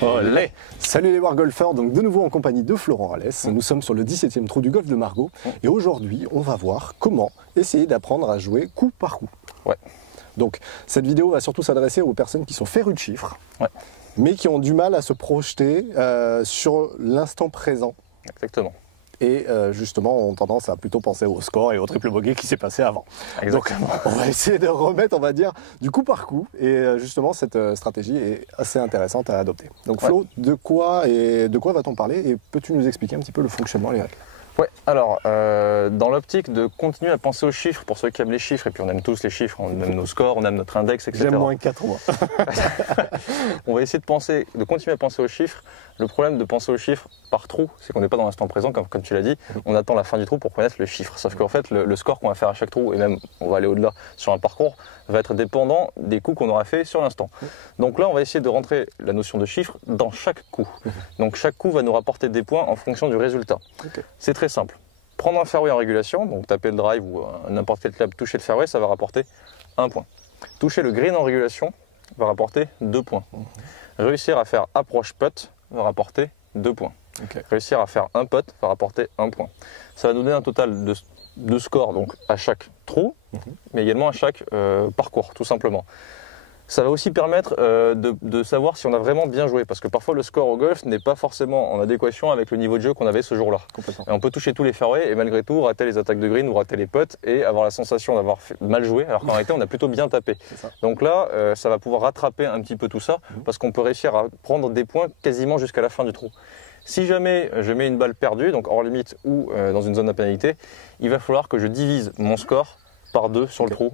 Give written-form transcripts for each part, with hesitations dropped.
Olé. Salut les wargolfeurs, donc de nouveau en compagnie de Florent Alès. Nous sommes sur le 17e trou du golfe de Margaux et aujourd'hui on va voir comment essayer d'apprendre à jouer coup par coup. Ouais. Donc cette vidéo va surtout s'adresser aux personnes qui sont férues de chiffres, mais qui ont du mal à se projeter sur l'instant présent. Exactement. Et justement ont tendance à plutôt penser au score et au triple bogey qui s'est passé avant. Exactement. Donc on va essayer de remettre, on va dire, du coup par coup. Et justement cette stratégie est assez intéressante à adopter. Donc Flo, de quoi va-t-on parler et peux-tu nous expliquer un petit peu le fonctionnement, les règles? Ouais, alors dans l'optique de continuer à penser aux chiffres, pour ceux qui aiment les chiffres, et puis on aime tous les chiffres, on aime nos scores, on aime notre index, etc. J'aime moins 4 mois. On va essayer de continuer à penser aux chiffres. Le problème de penser aux chiffres par trou, c'est qu'on n'est pas dans l'instant présent, comme tu l'as dit. On attend la fin du trou pour connaître le chiffre. Sauf qu'en fait, le score qu'on va faire à chaque trou, et même on va aller au-delà sur un parcours, va être dépendant des coups qu'on aura fait sur l'instant. Donc là, on va essayer de rentrer la notion de chiffre dans chaque coup. Donc chaque coup va nous rapporter des points en fonction du résultat. C'est très simple. Prendre un fairway en régulation, donc taper le drive ou n'importe quel club, toucher le fairway, ça va rapporter 1 point. Toucher le green en régulation va rapporter 2 points. Réussir à faire approche putt va rapporter 2 points. Réussir à faire un putt va rapporter 1 point. Ça va nous donner un total de score donc à chaque trou, mais également à chaque parcours, tout simplement. Ça va aussi permettre de savoir si on a vraiment bien joué, parce que parfois le score au golf n'est pas forcément en adéquation avec le niveau de jeu qu'on avait ce jour-là. Et on peut toucher tous les fairways et malgré tout rater les attaques de green ou rater les putts et avoir la sensation d'avoir mal joué, alors qu'en réalité on a plutôt bien tapé. Donc là, ça va pouvoir rattraper un petit peu tout ça, parce qu'on peut réussir à prendre des points quasiment jusqu'à la fin du trou. Si jamais je mets une balle perdue, donc hors limite ou dans une zone à pénalité, il va falloir que je divise mon score par 2 sur le trou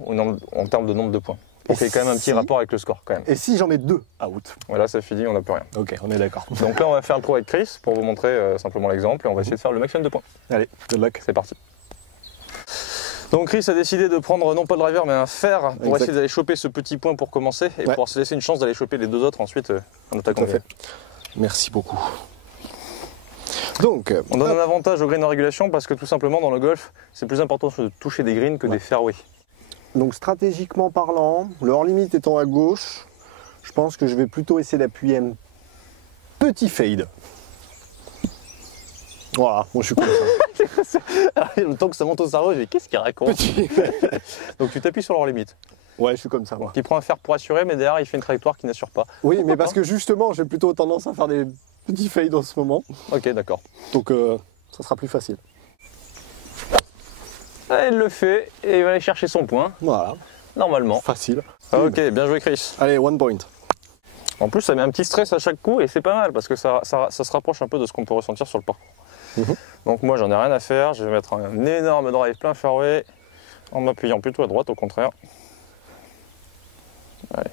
en termes de nombre de points. Pour qu'il y ait quand même un petit rapport avec le score quand même. Et si j'en mets 2 out? Voilà, ça finit, on n'a plus rien. Ok, on est d'accord. Donc là, on va faire un trou avec Chris pour vous montrer simplement l'exemple et on va essayer de faire le maximum de points. Allez, good luck. C'est parti. Donc Chris a décidé de prendre non pas le driver mais un fer pour essayer d'aller choper ce petit point pour commencer et pour se laisser une chance d'aller choper les 2 autres ensuite en attaquant le fait. Merci beaucoup. Donc, on donne un avantage au green en régulation parce que tout simplement dans le golf, c'est plus important de toucher des greens que des fairways. Donc stratégiquement parlant, le hors-limit étant à gauche, je pense que je vais plutôt essayer d'appuyer un petit fade. Voilà, moi je suis comme ça. Le temps que ça monte au cerveau, je dis qu'est-ce qu'il raconte? Donc tu t'appuies sur le hors-limit. Ouais, je suis comme ça moi. Qui prend un fer pour assurer, mais derrière il fait une trajectoire qui n'assure pas. Oui, mais parce que justement, j'ai plutôt tendance à faire des petits fades en ce moment. Ok, d'accord. Donc ça sera plus facile. Il le fait et il va aller chercher son point. Voilà. Normalement. Facile. Ok, bien joué Chris. Allez, 1 point. En plus, ça met un petit stress à chaque coup et c'est pas mal parce que ça se rapproche un peu de ce qu'on peut ressentir sur le parcours. Donc moi, j'en ai rien à faire. Je vais mettre un énorme drive plein fairway en m'appuyant plutôt à droite, au contraire. Allez.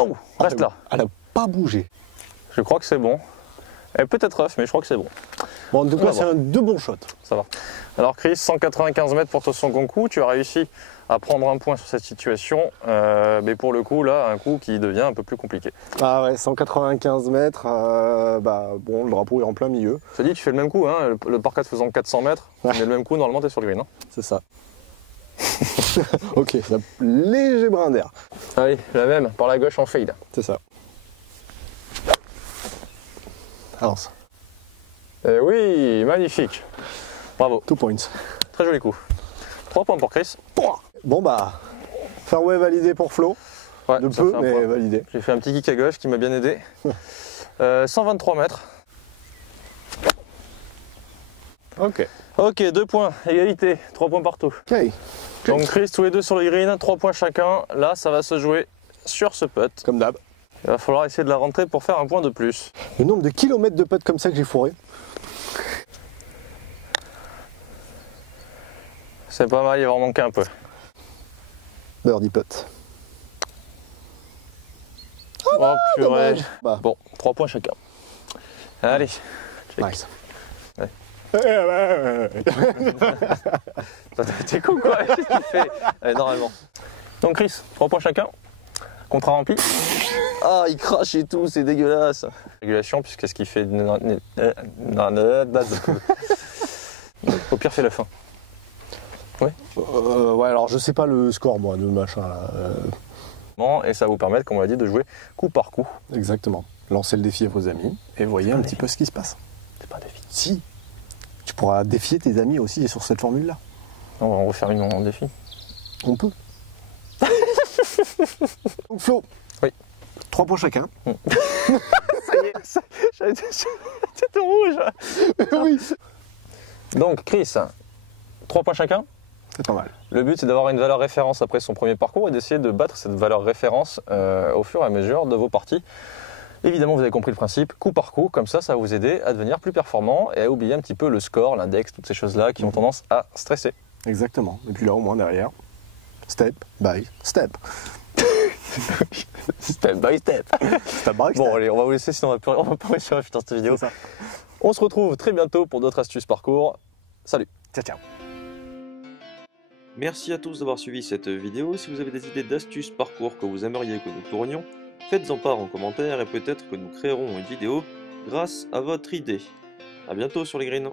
Oh, reste là. Elle n'a pas bougé. Je crois que c'est bon. Elle peut être rough, mais je crois que c'est bon. Bon, en tout cas, c'est deux bons shots. Ça va. Alors Chris, 195 mètres pour ton second coup. Tu as réussi à prendre un point sur cette situation. Mais pour le coup, là, un coup qui devient un peu plus compliqué. Ah ouais, 195 mètres. Bon, le drapeau est en plein milieu. Je te dis, tu fais le même coup. Hein, le par 4 faisant 400 mètres. Mais le même coup, normalement, tu es sur le green. Hein. C'est ça. Ok, un léger brin d'air. Allez, la même, par la gauche en fade. C'est ça. Avance. Oui, magnifique. Bravo. 2 points. Très joli coup. 3 points pour Chris. Bon bah, fairway validé pour Flo. Ouais, de peu, mais validé. J'ai fait un petit kick à gauche qui m'a bien aidé. 123 mètres. Ok. Ok, 2 points, égalité, 3 points partout. Ok. Donc Chris, tous les deux sur le green, 3 points chacun. Là, ça va se jouer sur ce putt. Comme d'hab. Il va falloir essayer de la rentrer pour faire un point de plus. Le nombre de kilomètres de putts comme ça que j'ai fourré. C'est pas mal, il va en manquer un peu. Birdie putt. Oh purée. Bah. Bon, 3 points chacun. Allez. Check. Nice. Ouais. T'es con quoi? Qu'est-ce que tu fais? Allez, normalement. Donc Chris, 3 points chacun. Contrat rempli. Ah, il crache et tout, c'est dégueulasse. Régulation, puisque ce qu'il fait. Au pire, fais la fin. Ouais. Ouais, alors je sais pas le score moi de machin là. Et ça va vous permettre, comme on l'a dit, de jouer coup par coup. Exactement. Lancez le défi à vos amis et voyez un petit peu ce qui se passe. C'est pas un défi. Si. Tu pourras défier tes amis aussi sur cette formule-là. On va en refaire une en défi. On peut. Donc Flo. Oui. 3 points chacun. Ça y est, j'étais tout rouge. Oui. Donc Chris, 3 points chacun. C'est pas mal. Le but c'est d'avoir une valeur référence après son premier parcours et d'essayer de battre cette valeur référence au fur et à mesure de vos parties. Évidemment, vous avez compris le principe, coup par coup, comme ça va vous aider à devenir plus performant et à oublier un petit peu le score, l'index, toutes ces choses-là qui ont tendance à stresser. Exactement. Et puis là, au moins derrière, step by step. Step by step. Step by step. Bon, allez, on va vous laisser, sinon on va pas réussir à finir cette vidéo. On se retrouve très bientôt pour d'autres astuces parcours. Salut. Ciao, ciao. Merci à tous d'avoir suivi cette vidéo. Si vous avez des idées d'astuces parcours que vous aimeriez que nous tournions, faites-en part en commentaire et peut-être que nous créerons une vidéo grâce à votre idée. A bientôt sur les greens.